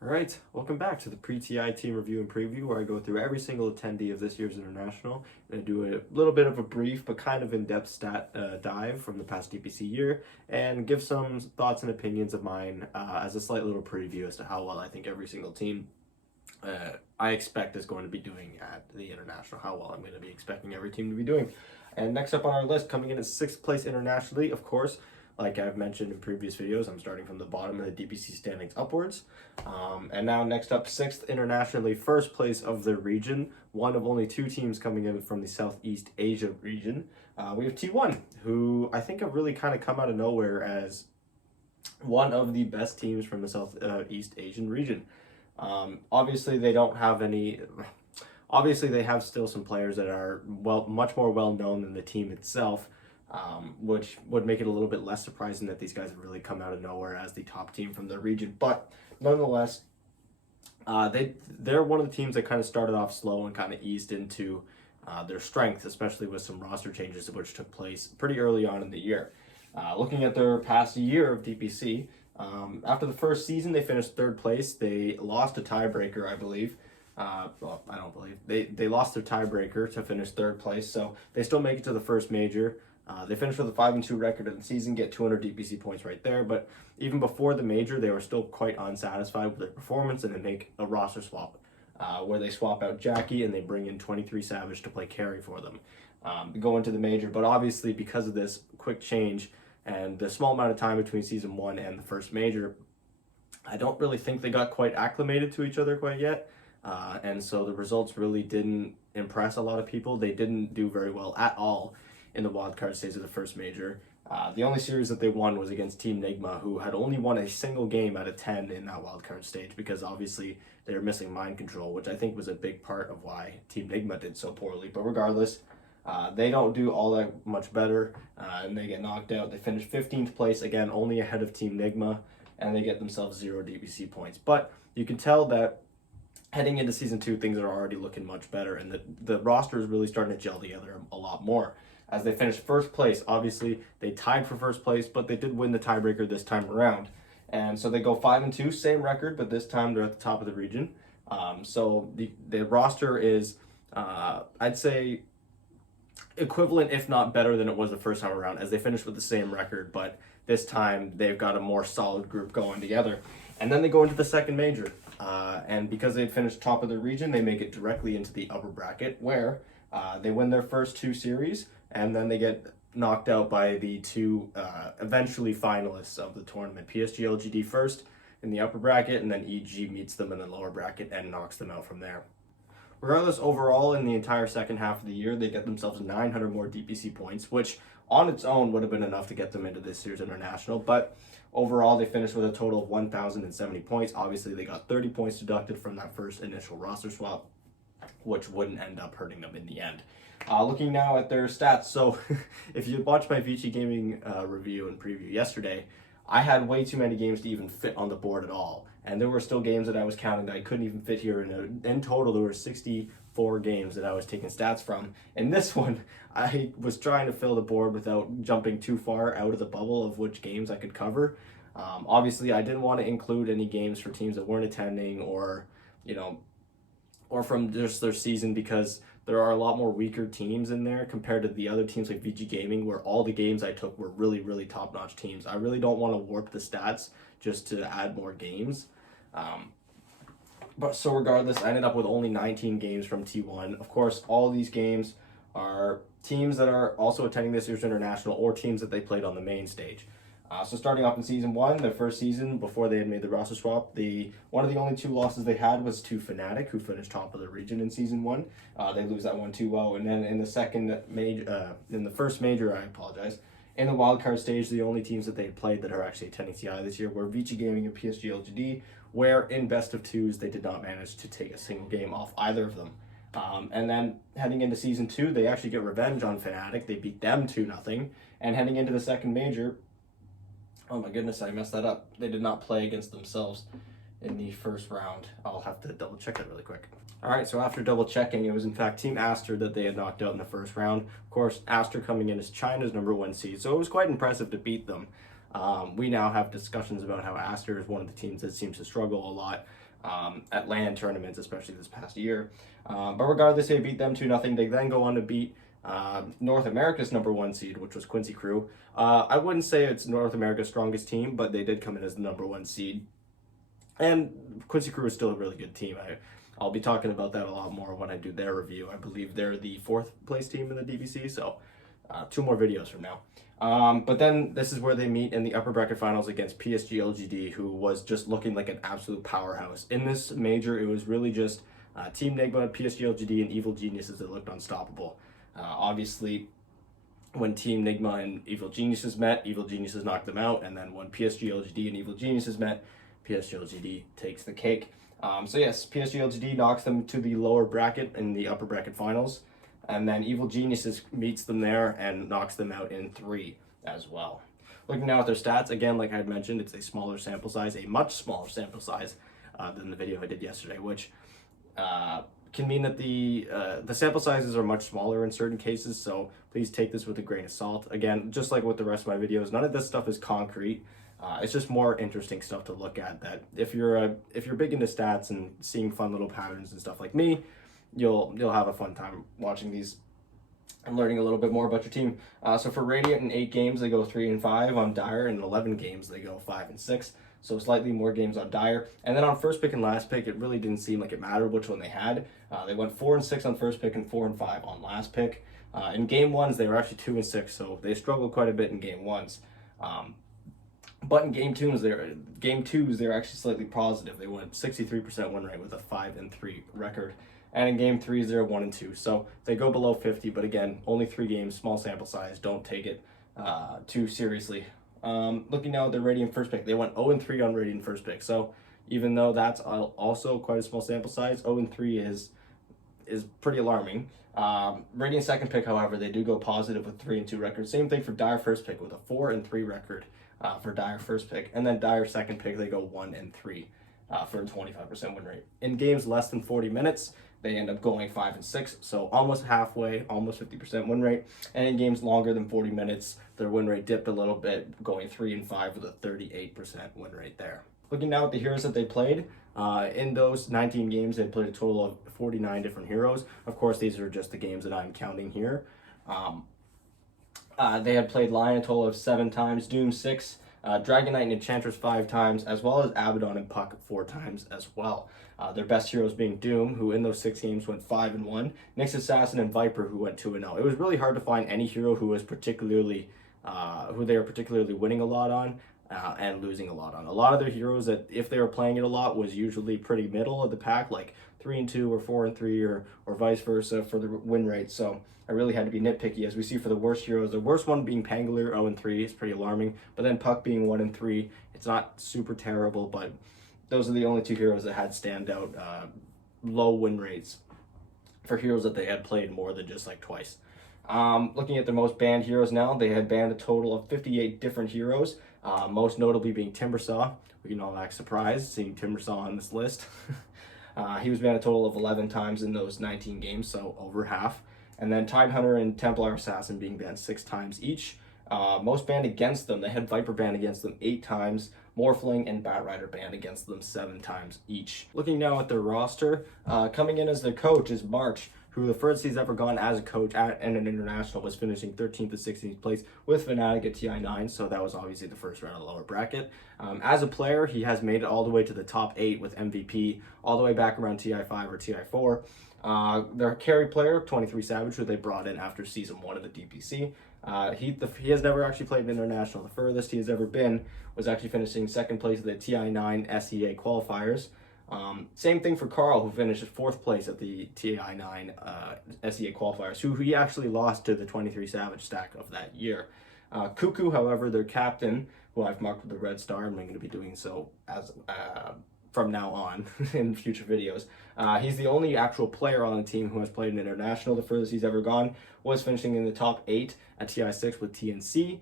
All right, welcome back to the pre-TI team review and preview, where I go through every single attendee of this year's international and I do a little bit of a brief but kind of in-depth stat dive from the past DPC year and give some thoughts and opinions of mine as a slight little preview as to how well I think every single team I expect is going to be doing at the international, how well I'm going to be expecting every team to be doing. And next up on our list, coming in at sixth place internationally, of course, like I've mentioned in previous videos, I'm starting from the bottom of the DPC standings upwards. And now next up, sixth internationally, first place of the region, one of only two teams coming in from the Southeast Asia region. We have T1, who I think have really kind of come out of nowhere as one of the best teams from the Southeast Asian region. Obviously, they don't have any. Obviously, they have still some players that are much more well known than the team itself, which would make it a little bit less surprising that these guys have really come out of nowhere as the top team from the region. But nonetheless, they're one of the teams that kind of started off slow and kind of eased into their strength, especially with some roster changes which took place pretty early on in the year. Looking at their past year of DPC, after the first season, they finished third place. They lost a tiebreaker, I believe. Well, I don't believe. They lost their tiebreaker to finish third place, so they still make it to the first major. They finished with a 5-2 record in the season, get 200 DPC points right there. But even before the major, they were still quite unsatisfied with their performance, and they make a roster swap where they swap out Jackie and they bring in 23 Savage to play carry for them. Go into the major, but obviously because of this quick change and the small amount of time between season one and the first major, I don't really think they got quite acclimated to each other quite yet. And so the results really didn't impress a lot of people. They didn't do very well at all in the wildcard stage of the first major. The only series that they won was against Team Nigma, who had only won a single game out of 10 in that wildcard stage because obviously they were missing mind control, which I think was a big part of why Team Nigma did so poorly. But regardless, they don't do all that much better, and they get knocked out. They finish 15th place, again, only ahead of Team Nigma, and they get themselves 0 DPC points. But you can tell that heading into season two, things are already looking much better, and the roster is really starting to gel together a lot more. As they finished first place, obviously they tied for first place, but they did win the tiebreaker this time around. And so they go 5-2, same record, but this time they're at the top of the region. So the roster is, I'd say, equivalent, if not better than it was the first time around, as they finished with the same record, but this time they've got a more solid group going together. And then they go into the second major, and because they finished top of the region, they make it directly into the upper bracket, where they win their first two series, and then they get knocked out by the two eventually finalists of the tournament. PSG LGD first in the upper bracket, and then EG meets them in the lower bracket and knocks them out from there. Regardless, overall, in the entire second half of the year, they get themselves 900 more DPC points, which on its own would have been enough to get them into this year's international. But overall, they finished with a total of 1,070 points. Obviously, they got 30 points deducted from that first initial roster swap, which wouldn't end up hurting them in the end. Looking now at their stats, so if you watched my Vici Gaming review and preview yesterday, I had way too many games to even fit on the board at all. And there were still games that I was counting that I couldn't even fit here. In total, there were 64 games that I was taking stats from. In this one, I was trying to fill the board without jumping too far out of the bubble of which games I could cover. Obviously, I didn't want to include any games for teams that weren't attending or from just their season, because there are a lot more weaker teams in there compared to the other teams like VG Gaming, where all the games I took were really, really top-notch teams. I really don't want to warp the stats just to add more games. But so regardless, I ended up with only 19 games from T1. Of course, all these games are teams that are also attending this year's international or teams that they played on the main stage. So starting off in season one, their first season before they had made the roster swap, one of the only two losses they had was to Fnatic, who finished top of the region in season one. They lose that one 2-0, and then in the first major, I apologize. In the wildcard stage, the only teams that they played that are actually attending TI this year were Vici Gaming and PSG LGD, where in best of twos they did not manage to take a single game off either of them. And then heading into season two, they actually get revenge on Fnatic. They beat them 2-0, and heading into the second major. Oh my goodness, I messed that up. They did not play against themselves in the first round. I'll have to double check that really quick. All right, so after double checking, it was in fact Team Aster that they had knocked out in the first round. Of course, Aster coming in as China's #1 seed, so it was quite impressive to beat them. We now have discussions about how Aster is one of the teams that seems to struggle a lot at LAN tournaments, especially this past year. But regardless, they beat them 2-0. They then go on to beat North America's #1 seed, which was Quincy Crew. I wouldn't say it's North America's strongest team, but they did come in as the #1 seed. And Quincy Crew is still a really good team. I'll be talking about that a lot more when I do their review. I believe they're the 4th place team in the DBC, so 2 more videos from now. But then this is where they meet in the upper bracket finals against PSG LGD, who was just looking like an absolute powerhouse. In this major, it was really just Team Nigma, PSG LGD, and Evil Geniuses that looked unstoppable. Obviously, when Team Nigma and Evil Geniuses met, Evil Geniuses knocked them out, and then when PSG LGD and Evil Geniuses met, PSG LGD takes the cake. So yes, PSG LGD knocks them to the lower bracket in the upper bracket finals, and then Evil Geniuses meets them there and knocks them out in 3 as well. Looking now at their stats, again, like I had mentioned, it's a smaller sample size, a much smaller sample size than the video I did yesterday, which can mean that the sample sizes are much smaller in certain cases, so please take this with a grain of salt. Again, just like with the rest of my videos, none of this stuff is concrete. It's just more interesting stuff to look at, that if you're big into stats and seeing fun little patterns and stuff like me, you'll have a fun time watching these and learning a little bit more about your team. So for Radiant, in 8 games they go 3-5. On Dire, in 11 games they go 5-6. So slightly more games on Dire. And then on first pick and last pick, it really didn't seem like it mattered which one they had. They went 4-6 on first pick and 4-5 on last pick. In game 1s, they were actually 2-6, so they struggled quite a bit in game 1s. But in game 2s, they're actually slightly positive. They went 63% win rate with a 5-3 record. And in game 3s, they're 1-2. So they go below 50, but again, only 3 games, small sample size. Don't take it too seriously. Looking now at their Radiant first pick, they went 0-3 on Radiant first pick. So even though that's also quite a small sample size, 0-3 is pretty alarming. Radiant second pick, however, they do go positive with 3-2 record. Same thing for Dire first pick with a 4-3 record for Dire first pick. And then Dire second pick, they go 1-3 for a 25% win rate. In games less than 40 minutes, they end up going 5-6, so almost halfway, almost 50% win rate. And in games longer than 40 minutes, their win rate dipped a little bit, going 3-5 with a 38% win rate there. Looking now at the heroes that they played, in those 19 games, they played a total of 49 different heroes. Of course, these are just the games that I'm counting here. They had played Lion a total of 7 times, Doom 6, Dragon Knight and Enchantress 5 times, as well as Abaddon and Puck 4 times as well. Their best heroes being Doom, who in those 6 games went 5-1, Nyx Assassin and Viper, who went 2-0. It was really hard to find any hero who was particularly, who they were particularly winning a lot on and losing a lot on. A lot of their heroes that, if they were playing it a lot, was usually pretty middle of the pack, like 3-2 or 4-3 or vice versa for the win rate. So I really had to be nitpicky, as we see for the worst heroes. The worst one being Pangolier, 0-3, is pretty alarming. But then Puck being 1-3, it's not super terrible, but those are the only 2 heroes that had standout low win rates for heroes that they had played more than just like twice. Looking at their most banned heroes now, they had banned a total of 58 different heroes, most notably being Timbersaw. We can all act surprised seeing Timbersaw on this list. He was banned a total of 11 times in those 19 games, so over half. And then Tidehunter and Templar Assassin being banned 6 times each. Most banned against them, they had Viper banned against them 8 times, Morphling and Batrider banned against them 7 times each. Looking now at their roster, coming in as their coach is March, who the furthest he's ever gone as a coach at an international was finishing 13th to 16th place with Fnatic at TI9, so that was obviously the first round of the lower bracket. As a player, he has made it all the way to the top 8 with MVP, all the way back around TI5 or TI4. Their carry player, 23 Savage, who they brought in after Season 1 of the DPC. He has never actually played an international. The furthest he has ever been was actually finishing 2nd place at the TI9 SEA qualifiers. Same thing for Carl, who finished 4th place at the TI9 SEA qualifiers, who he actually lost to the 23 Savage stack of that year. Cuckoo, however, their captain, who I've marked with the red star, and I'm going to be doing so as from now on in future videos. He's the only actual player on the team who has played an international. The furthest he's ever gone was finishing in the top 8 at TI6 with TNC.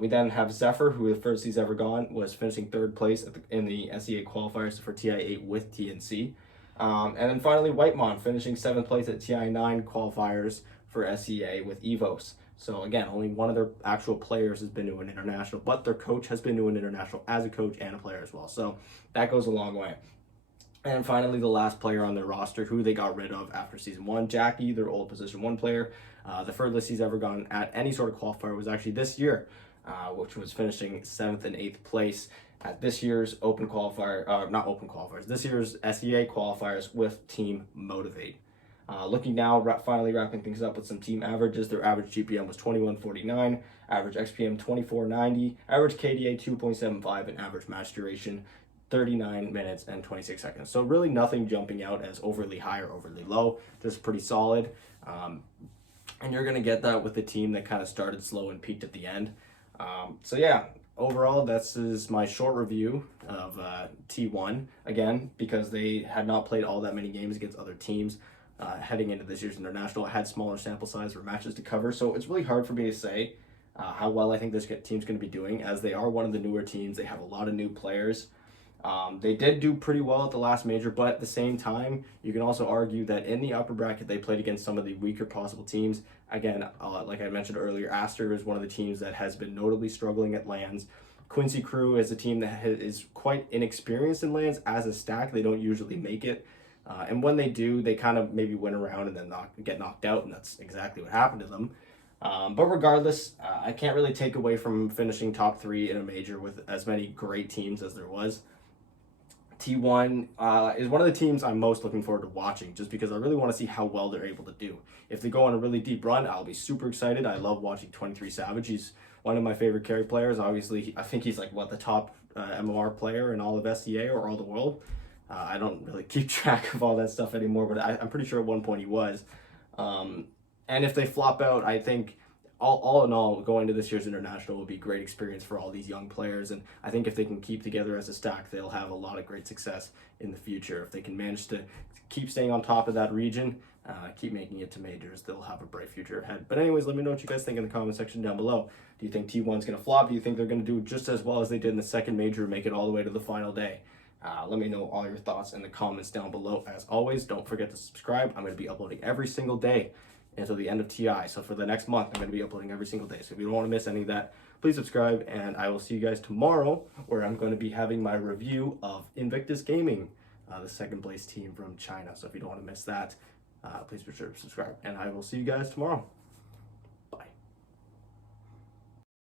We then have Zephyr, who the furthest he's ever gone was finishing 3rd place in the SEA qualifiers for TI8 with TNC. And then finally Whitemon finishing 7th place at TI9 qualifiers for SEA with EVOS. So again, only one of their actual players has been to an international, but their coach has been to an international as a coach and a player as well. So that goes a long way. And finally, the last player on their roster who they got rid of after season one, Jackie, their old position one player. The furthest he's ever gone at any sort of qualifier was actually this year, which was finishing 7th and 8th place at this year's open qualifier, not open qualifiers, this year's SEA qualifiers with Team Motivate. Looking now, finally wrapping things up with some team averages. Their average GPM was 2149, average XPM 2490, average KDA 2.75, and average match duration 39 minutes and 26 seconds. So really nothing jumping out as overly high or overly low, just pretty solid. And you're going to get that with a team that kind of started slow and peaked at the end. So yeah, overall, this is my short review of T1, again, because they had not played all that many games against other teams. Heading into this year's international, I had smaller sample size for matches to cover, so it's really hard for me to say how well I think this team's going to be doing, as they are one of the newer teams. They have a lot of new players. They did do pretty well at the last major, but at the same time, you can also argue that in the upper bracket, they played against some of the weaker possible teams. Again, like I mentioned earlier, Aster is one of the teams that has been notably struggling at LANs. Quincy Crew is a team that is quite inexperienced in LANs as a stack. They don't usually make it. And when they do, they kind of maybe win around and then get knocked out, and that's exactly what happened to them. But regardless, I can't really take away from finishing top 3 in a major with as many great teams as there was. T1 is one of the teams I'm most looking forward to watching, just because I really want to see how well they're able to do. If they go on a really deep run, I'll be super excited. I love watching 23 Savage. He's one of my favorite carry players. Obviously, I think he's like, the top MMR player in all of SEA or all the world. I don't really keep track of all that stuff anymore, but I'm pretty sure at one point he was. And if they flop out, I think all in all, going to this year's international will be a great experience for all these young players. And I think if they can keep together as a stack, they'll have a lot of great success in the future. If they can manage to keep staying on top of that region, keep making it to majors, they'll have a bright future ahead. But anyways, let me know what you guys think in the comment section down below. Do you think T1's going to flop? Do you think they're going to do just as well as they did in the second major and make it all the way to the final day? Let me know all your thoughts in the comments down below. As always, don't forget to subscribe. I'm going to be uploading every single day until the end of TI. So for the next month, I'm going to be uploading every single day. So if you don't want to miss any of that, please subscribe. And I will see you guys tomorrow, where I'm going to be having my review of Invictus Gaming, the second place team from China. So if you don't want to miss that, please be sure to subscribe. And I will see you guys tomorrow.